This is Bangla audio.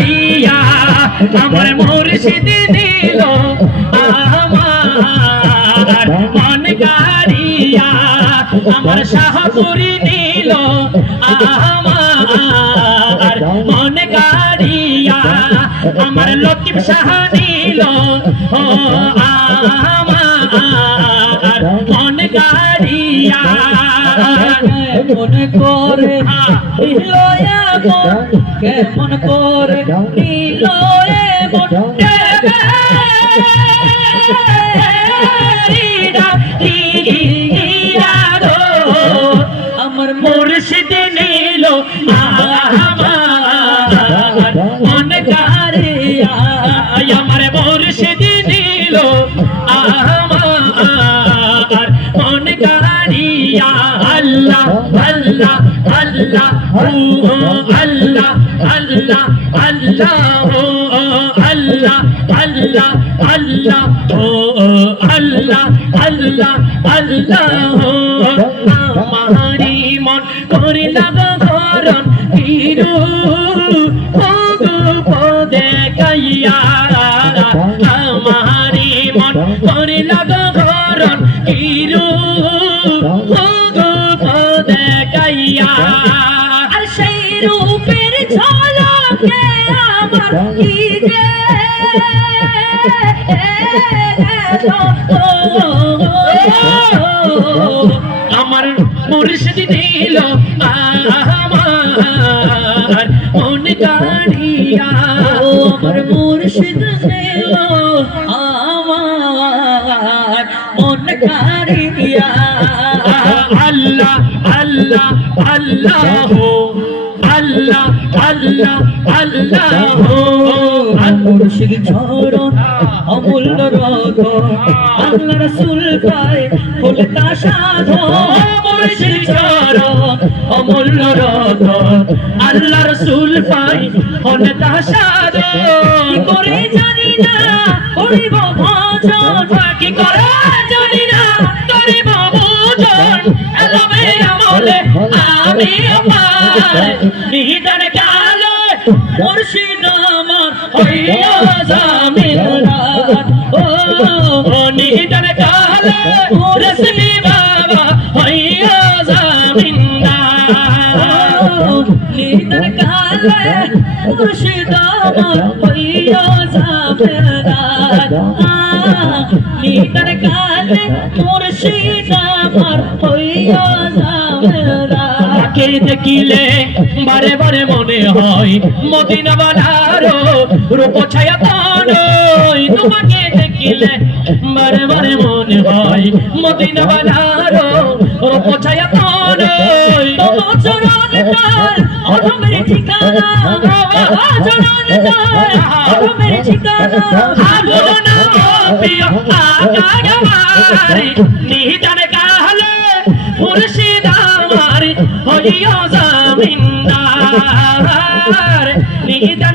কাড়িয়া আমার মুর্শিদ দিল আমার মন কাড়িয়া আমার শাহপুরি দিল আমার মন কাড়িয়া আমার লতিফ শাহ দিল আমার মন কাড়িয়া কেমন করে নিল এমন কেমন করে নিল এমন আমার মুর্শিদ নিল আমার মন কাড়িয়া আমার মুর্শিদ নিল আমার মন কাড়িয়া আল্লাহ আল্লাহ আল্লাহ আল্লাহ আল্লাহ আল্লাহ আল্লাহ আল্লাহ আল্লাহ আল্লাহ আল্লাহ আল্লাহ আমারি মন করিলা গরণ হিরু পদে কাইয়া আমারি মন করিলা গরণ হিরু পদে কাইয়া আর সেই রূপের ঝলকে আমার কি যে আমার মুর্শিদ দিল আমার মন কাড়িয়া আমার মুর্শিদ দিল আমার মন কাড়িয়া আল্লাহ আল্লাহ আল্লাহ আল্লাহ আল্লাহ আল্লাহ মুর্শিদ চরণ অমূল্য রতন আল্লাহ রাসূল পায় হলে তা সাধন মুর্শিদ চরণ অমূল্য রতন আল্লাহ রাসূল পায় হলে তা সাধন কি করে জানি না করিব ভজন কি করে জানি না করিব ভজন এলমে আমলে আমি আমার নিহিতার কালে মুর্শিদ আমার হইয়া জামিনদার ও নিহিতার কালে রসমি বাবা হইয়া জামিনদার নিহিতার কালে মুর্শিদ আমার হইয়া জামিনদার নিহিতার কালে মুর্শিদ আমার হইয়া জামিনদার তাকে দেখিলে বারে বারে মনে হয় মদিনা বানারো রূপ ছায়া তানই তোমাকে দেখিলে বারে বারে মনে হয় মদিনা বানারো রূপ ছায়া তানই তোমার চরণ তার অধমের ঠিকানা চরণ তার অধমের ঠিকানা আগুন না প্রিয় আগাগামারি নিহিতার কালে মুর্শিদ আমার হইয়া জামিনদার নিহিতার